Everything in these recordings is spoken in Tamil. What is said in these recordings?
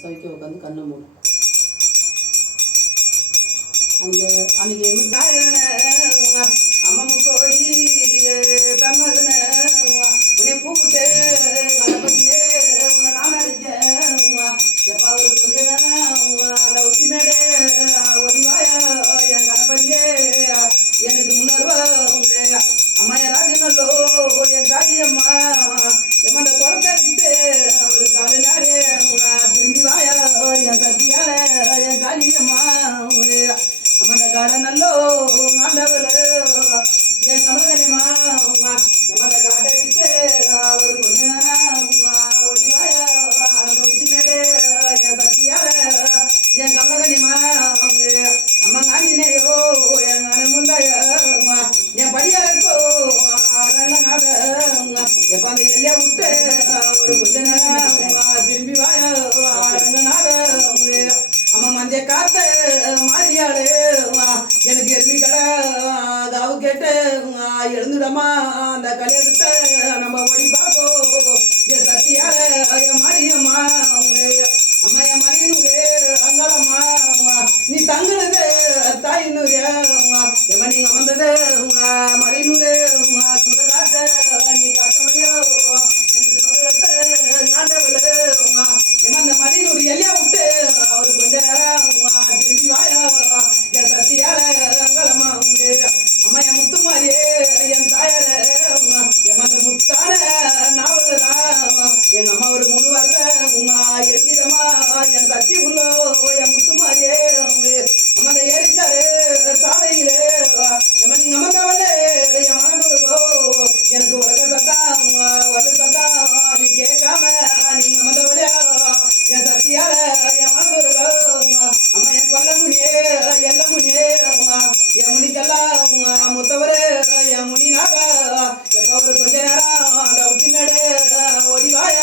சவிக்க உட்காந்து கண்ணை மூடும். அன்னைக்கு அம்மா முக்கோடி தம்மதுன உன்னை கூப்பிட்டு கணபதியே உன்னை நான் அடிச்சேன். எப்பா ஒரு கொஞ்ச நேரம் அந்த உச்சி மேடு ஒடிவாய என் கணபதியே எனக்கு முன்னர்வா அம்மா என் ராஜனல்லோ என் காளியம்மா எம்மா அந்த குளத்தை விட்டு ஒரு காலு நாடு திரும்பி வாயா என் சத்தியால என் காளியம்மா அம்மா அந்த கடனல்லோ ஆண்டவள என் கமலகனியம்மா எம்மா அந்த காட்டை விட்டு ஒரு கொஞ்ச நேரம் ஒடிவாயா அந்த உச்சி மேடு என் சத்தியால என் கமலகனியம்மா அம்மா ஆஞ்சநேயோ என் அனுமுந்தாய என் படியாளப்போ அரங்கனாக எப்போ அந்த எல்லையா விட்டு ஒரு கொஞ்ச நேரம் திரும்பி வாயா அரங்கனாக அம்மா மஞ்ச காத்த மாறியாடு எனக்கு எருமி கடை காவு கேட்டு எழுந்துடமா அந்த கல்யாணத்தை நம்ம ஓடி பார்ப்போம் என் சத்தியால என் மாரியம்மா அம்மா என் மரியனூரு அங்காளம்மா நீ தங்குனது தாயினூரு எம்மா நீங்க அமர்ந்தது மரியனூரு சுடராட்ட நீ காட்டவழியோ எனக்கு சுடரத்தை நாட்டவள எம்மா அந்த மரியனூர் எல்லையா விட்டு ஒரு கொஞ்ச நேரம் திரும்பி வாயா என் சத்தியால அங்காளம்மா அம்மா என் முத்து மாதிரியே என் தாயார எம்மா அந்த முத்தான நாவலரா எங்க அம்மா ஒரு 3 வாரத்தை எழுதிடமா என் சத்தி உள்ளோ என் முத்து மாதிரியே அம்மா அந்த ஏறிக்காரு சாலையில எம்மா நீங்க அம்மந்தாவல்ல என் மனதுருக்கோ எனக்கு உலக சத்தம் வந்து சத்தம் நீ கேட்காம நீங்க அம்மந்தவழியா என் சத்தியால என் மனதுருக்கோ அம்மா என் கொல்ல முனியே எல்ல முனியே என் முனிக்கெல்லாம் முத்தவரு என் முனினாக எப்ப ஒரு கொஞ்ச நேரம் அந்த உச்சி மேடு ஓடிவாய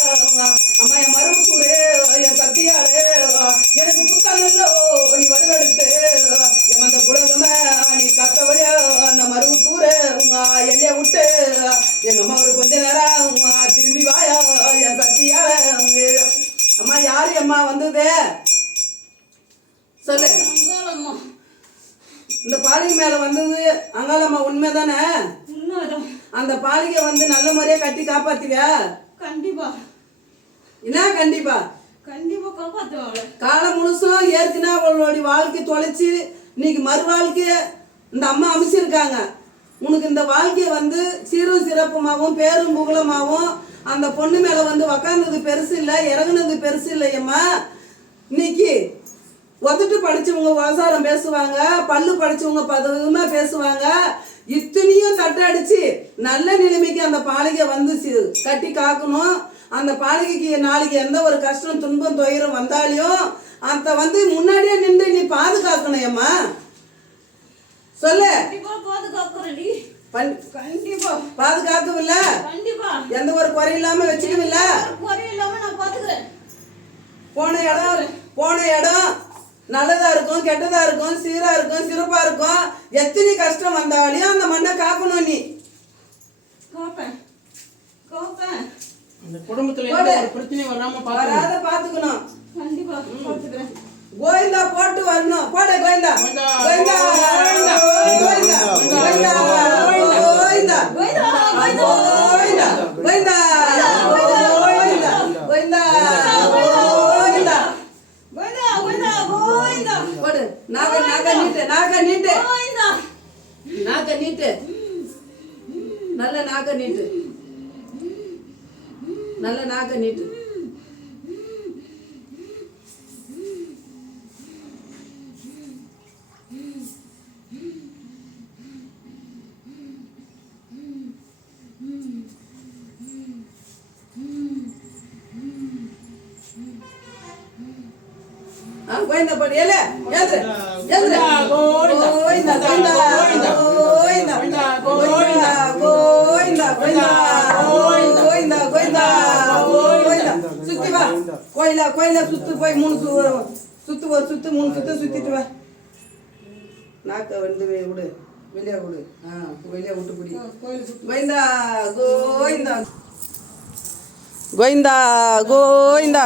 அம்மா என் மருவத்தூரு என் சத்தியாளு எனக்கு புத்தகங்களோ நீ வடுவெடுத்து என் அந்த புலகமே நீ கத்தவழியா அந்த மருவத்தூரு எல்லைய விட்டு எங்க அம்மா ஒரு கொஞ்ச நேரம் திரும்பி வாயா என் சத்தியால அம்மா யாரு அம்மா வந்தது சொல்லு. இந்த பாலிகை மேல வந்தது அங்காளம்மா உண்மைதானே? அந்த பாலிகை வந்து நல்ல முறையா கட்டி காப்பாத்துவியா? கண்டிப்பா. என்ன கண்டிப்பா? கண்டிப்பா காப்பாத்துவாங்க. காலம் முழுசும் ஏற்கனவே அவளுடைய வாழ்க்கை தொலைச்சி இன்னைக்கு மறு வாழ்க்கைய இந்த அம்மா அமைச்சிருக்காங்க. உனக்கு இந்த வாழ்க்கையை வந்து சீரும் சிறப்புமாகவும் பேரும் புகழமாகவும் அந்த பொண்ணு மேல வந்து உக்காந்தது பெருசு இல்லை, இறங்குனது பெருசு இல்லையம்மா. இன்னைக்கு ஒத்துட்டு படிச்சவங்க விவசாயம் பேசுவாங்க, பல்லு படிச்சவங்க பதவியுமா பேசுவாங்க. இத்தனையும் தட்டடிச்சு நல்ல நிலைமைக்கு அந்த பாலிகை வந்து கட்டி காக்கணும். அந்த பாலிகைக்கு நாளைக்கு எந்த ஒரு கஷ்டம் துன்பம் துயரம் வந்தாலையும் அந்த வந்து முன்னாடியே நின்று நீ பாதுகாக்கணும் அம்மா. சொல்லு. பாதுகாக்கவில்ல, எந்த ஒரு குறை இல்லாம வச்சுக்கவில்ல. போன இடம் நல்லதா இருக்கும், கெட்டதா இருக்கும், சீரா இருக்கும், சிறப்பா இருக்கும். எத்தனை கஷ்டம் வந்தாலையும் அந்த மண்ணை காக்கணும். நீ அந்த குடும்பத்துல எந்த ஒரு பிரச்சனை வராத பாத்துக்கணும். கண்டிப்பா பாத்துக்கிறேன். கோவிந்தா போட்டு வரணும். போட கோவிந்தா கோவிந்தா கோவிந்தா கோவிந்தா கோவிந்தா கோவிந்தா கோவிந்தா கோவிந்தா போடு. நாக நீட்டு, நாக நீட்டு, நாக நீட்டு, நல்ல நாக நீட்டு, நல்ல நாக நீட்டு. கோவிந்தா போடு. ஏலே ஏந்திர ஏந்திர. கோவிந்தா கோவிந்தா கோவிந்தா கோவிந்தா கோவிந்தா கோவிந்தா கோவிந்தா கோவிந்தா கோவிந்தா. சுத்தி வா கோயிலா கோயிலா சுத்து போய் 3 சுத்து ஒரு சுத்து 3 சுத்து சுத்திட்டு வா. நாக்க வந்து விடு, வெளியே விடு. வெளியே விட்டு பிடி. கோவிந்தா கோவிந்தா கோவிந்தா கோவிந்தா